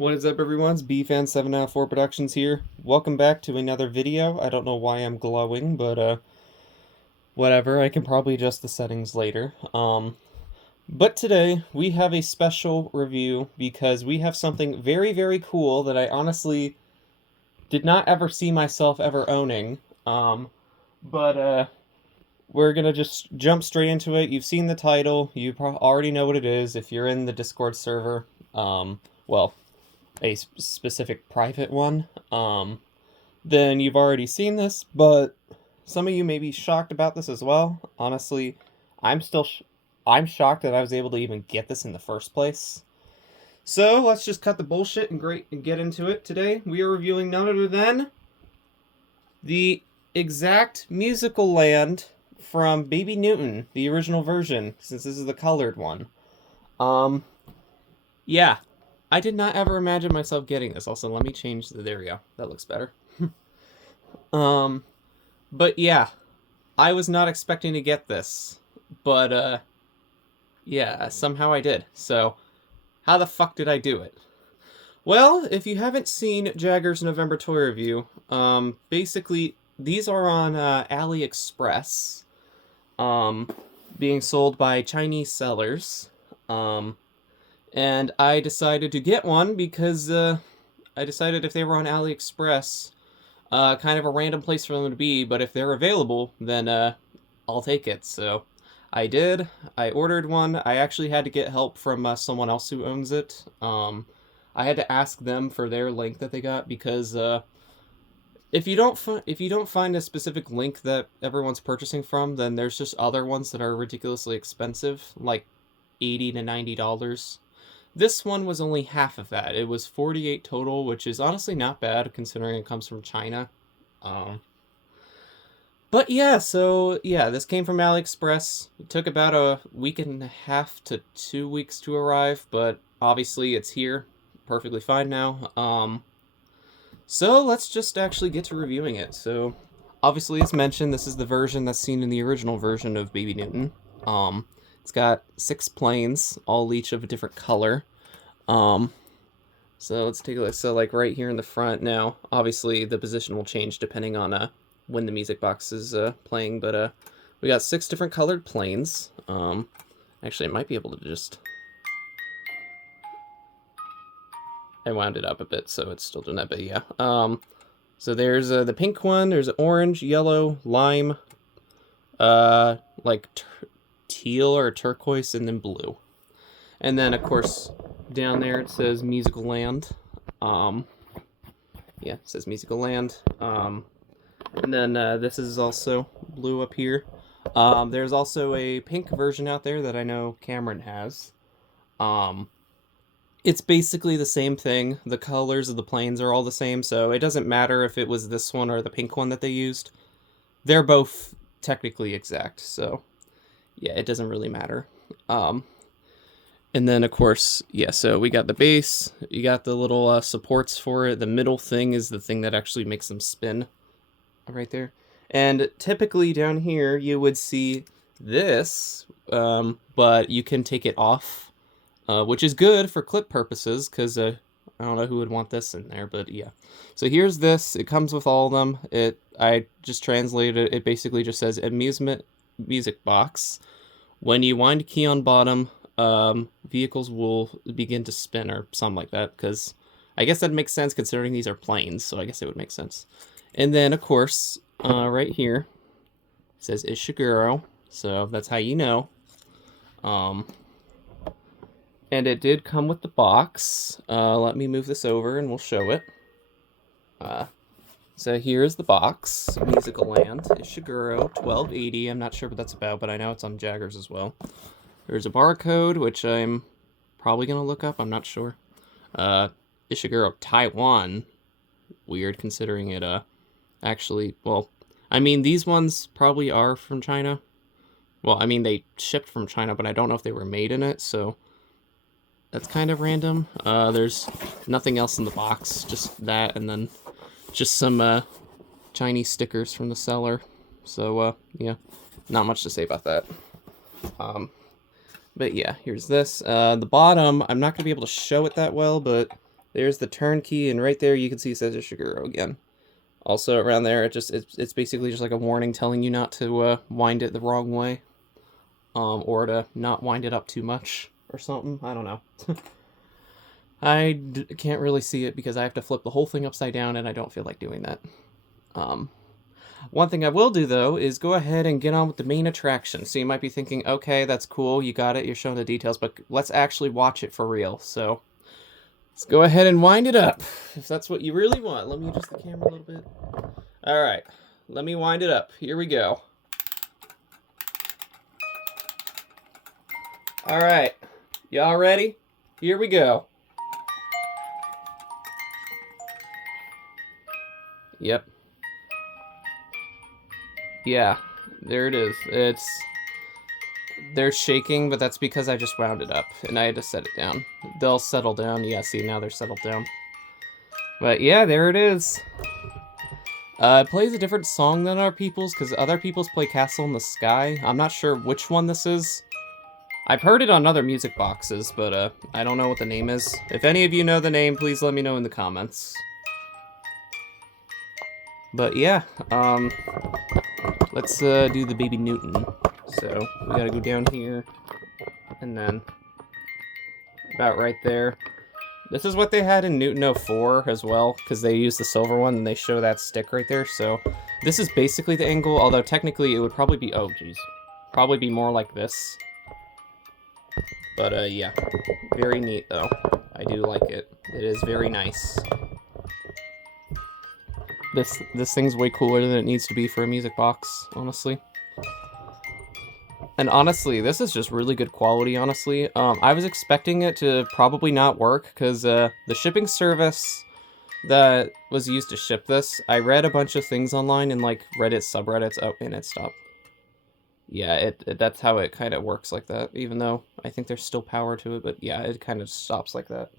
What is up, everyone? It's BFan7 out of 4 Productions here. Welcome back to another video. I don't know why I'm glowing, but whatever. I can probably adjust the settings later. But today we have a special review because we have something very, very cool that I honestly did not ever see myself ever owning. But we're gonna just jump straight into it. You've seen the title. You already know what it is if you're in the Discord server. Well, a specific private one, then you've already seen this, but some of you may be shocked about this as well. Honestly, I'm shocked that I was able to even get this in the first place. So let's just cut the bullshit and get into it. Today we are reviewing none other than the exact musical land from Baby Newton, the original version, since this is the colored one. Yeah. I did not ever imagine myself getting this. Also, let me change there we go. That looks better. But yeah, I was not expecting to get this. But, yeah, somehow I did. So, how the fuck did I do it? Well, if you haven't seen Jagger's November toy review, basically, these are on AliExpress, being sold by Chinese sellers. And I decided to get one because I decided if they were on AliExpress, kind of a random place for them to be, but if they're available, then I'll take it. So I did. I ordered one. I actually had to get help from someone else who owns it. I had to ask them for their link that they got because if you don't find a specific link that everyone's purchasing from, then there's just other ones that are ridiculously expensive, like $80 to $90. This one was only half of that. It was $48 total, which is honestly not bad considering it comes from China. But yeah, so yeah, this came from AliExpress. It took about a week and a half to 2 weeks to arrive, but obviously it's here. Perfectly fine now. So let's just actually get to reviewing it. So obviously, as mentioned, this is the version that's seen in the original version of Baby Newton. It's got 6 planes, all each of a different color. So let's take a look. So like right here in the front now, obviously the position will change depending on when the music box is playing, but we got 6 different colored planes. Actually I might be able to just... I wound it up a bit so it's still doing that, but yeah. So there's the pink one, there's orange, yellow, lime, like teal or turquoise, and then blue. And then, of course, down there it says Musical Land. Yeah, it says Musical Land. And then this is also blue up here. There's also a pink version out there that I know Cameron has. It's basically the same thing. The colors of the planes are all the same, so it doesn't matter if it was this one or the pink one that they used. They're both technically exact, so... yeah, it doesn't really matter. And then, of course, yeah, so we got the base. You got the little supports for it. The middle thing is the thing that actually makes them spin right there. And typically down here, you would see this, but you can take it off, which is good for clip purposes, because I don't know who would want this in there, but yeah. So here's this. It comes with all of them. I just translated it. It basically just says amusement music box. When you wind a key on bottom, vehicles will begin to spin or something like that, because I guess that makes sense considering these are planes, so I guess it would make sense. And then, of course, right here, it says Ishiguro, so that's how you know. And it did come with the box. Let me move this over and we'll show it. So here's the box, Musical Land, Ishiguro, 1280. I'm not sure what that's about, but I know it's on Jagger's as well. There's a barcode, which I'm probably going to look up. I'm not sure. Ishiguro, Taiwan. Weird, considering it, actually, well, I mean, these ones probably are from China. Well, I mean, they shipped from China, but I don't know if they were made in it, so that's kind of random. There's nothing else in the box, just that, and then just some Chinese stickers from the seller. So yeah, not much to say about that. But yeah, here's this. The bottom, I'm not going to be able to show it that well, but There's the turn key, and right there you can see it says Ishiguro again. Also around there, it's basically just like a warning telling you not to wind it the wrong way, or to not wind it up too much or something. I don't know. Can't really see it because I have to flip the whole thing upside down, and I don't feel like doing that. One thing I will do, though, is go ahead and get on with the main attraction. So you might be thinking, okay, that's cool, you got it, you're showing the details, but let's actually watch it for real. So let's go ahead and wind it up, if that's what you really want. Let me adjust the camera a little bit. All right, let me wind it up. Here we go. All right, y'all ready? Here we go. Yep. Yeah, there it is. They're shaking, but that's because I just wound it up, and I had to set it down. They'll settle down. Yeah, see, now they're settled down. But yeah, there it is. It plays a different song than our people's, because other people's play Castle in the Sky. I'm not sure which one this is. I've heard it on other music boxes, but I don't know what the name is. If any of you know the name, please let me know in the comments. But yeah, let's do the Baby Newton. So we gotta go down here, and then about right there. This is what they had in Newton 04 as well, because they used the silver one, and they show that stick right there. So this is basically the angle, although technically it would probably be, oh geez, probably be more like this. But yeah, very neat though. I do like it. It is very nice. This thing's way cooler than it needs to be for a music box, honestly. And honestly, this is just really good quality, honestly. I was expecting it to probably not work, because the shipping service that was used to ship this, I read a bunch of things online in, like, Reddit subreddits. Oh, and it stopped. Yeah, that's how it kind of works like that, even though I think there's still power to it, but yeah, it kind of stops like that.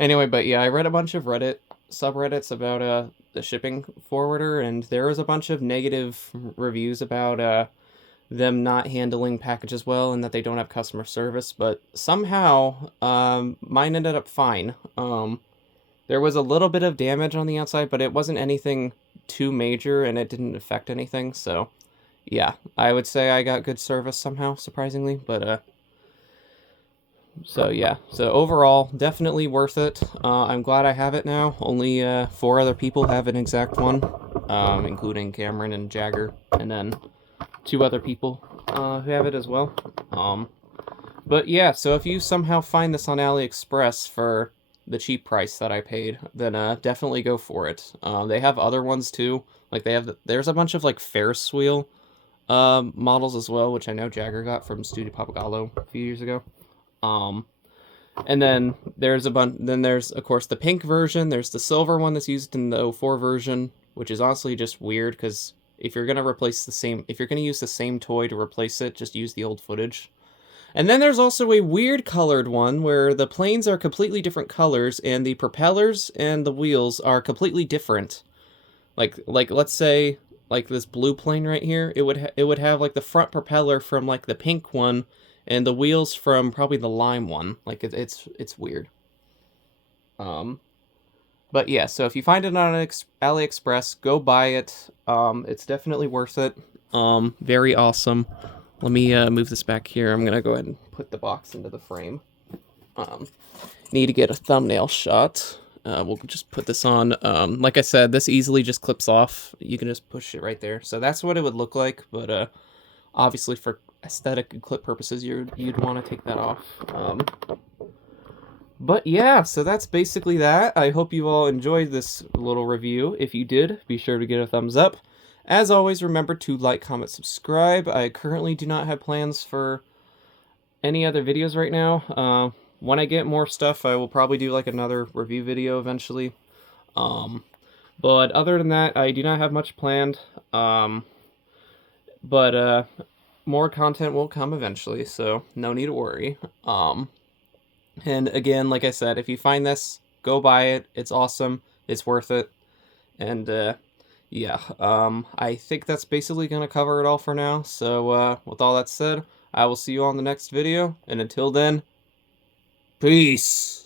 Anyway, but yeah, I read a bunch of Reddit subreddits about the shipping forwarder, and there was a bunch of negative reviews about them not handling packages well and that they don't have customer service, but somehow mine ended up fine. There was a little bit of damage on the outside, but it wasn't anything too major, and it didn't affect anything, so yeah, I would say I got good service somehow, surprisingly, but so yeah, so overall, definitely worth it. I'm glad I have it now. Only 4 other people have an exact one, including Cameron and Jagger, and then 2 other people who have it as well. But yeah, so if you somehow find this on AliExpress for the cheap price that I paid, then definitely go for it. They have other ones too. Like there's a bunch of like Ferris wheel models as well, which I know Jagger got from Studio Papagallo a few years ago. And then there's of course the pink version. There's the silver one that's used in the 04 version, which is honestly just weird because if you're gonna use the same toy to replace it, just use the old footage. And then there's also a weird colored one where the planes are completely different colors and the propellers and the wheels are completely different. Like let's say like this blue plane right here, it would have like the front propeller from like the pink one and the wheels from probably the lime one. Like it's weird. But yeah, so if you find it on AliExpress, go buy it. It's definitely worth it. Very awesome. Let me move this back here. I'm gonna go ahead and put the box into the frame. Need to get a thumbnail shot. We'll just put this on. Like I said, this easily just clips off. You can just push it right there. So that's what it would look like, but obviously for aesthetic and clip purposes, you'd want to take that off. But yeah, so that's basically that. I hope you all enjoyed this little review. If you did, be sure to give it a thumbs up. As always, remember to like, comment, subscribe. I currently do not have plans for any other videos right now. When I get more stuff, I will probably do like another review video eventually. But other than that, I do not have much planned. But more content will come eventually, so no need to worry. And again, like I said, if you find this, go buy it. It's awesome. It's worth it. And yeah, I think that's basically going to cover it all for now. So with all that said, I will see you on the next video. And until then, peace.